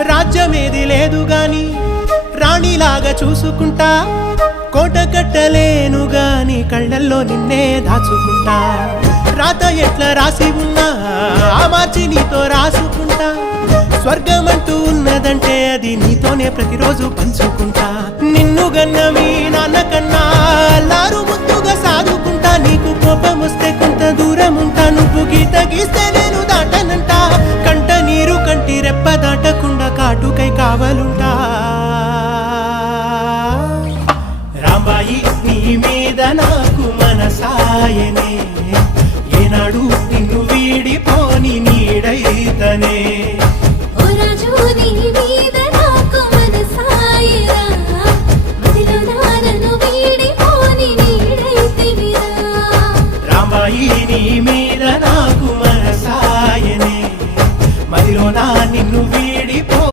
రాజ్యమేది లేదు గాని రాణిలాగా చూసుకుంటా, కోట కట్టలేను గాని కళ్ళల్లో నిన్నే దాచుకుంటా. రాత ఎట్లా రాసి ఉన్నా ఆ మార్చి నీతో రాసుకుంటా. స్వర్గమంటూ ఉన్నదంటే అది నీతోనే ప్రతిరోజు పంచుకుంటా. నిన్ను గన్న మీ నాన్న కన్నా అల్లారు ముద్దుగా సాదుకుంటా. నీకు కోపం వస్తే కొంత దూరం ఉంటా, నువ్వు గీత గీస్తే నేను దాటనంటా. కంట నీరు కంటి రెప్ప దాటకుండా కాటుకై కావలుంటా. రాంబాయి నీ మీద నాకు మనసాయనే, ఏనాడు నిన్ను వీడిపోని నీడైతనే.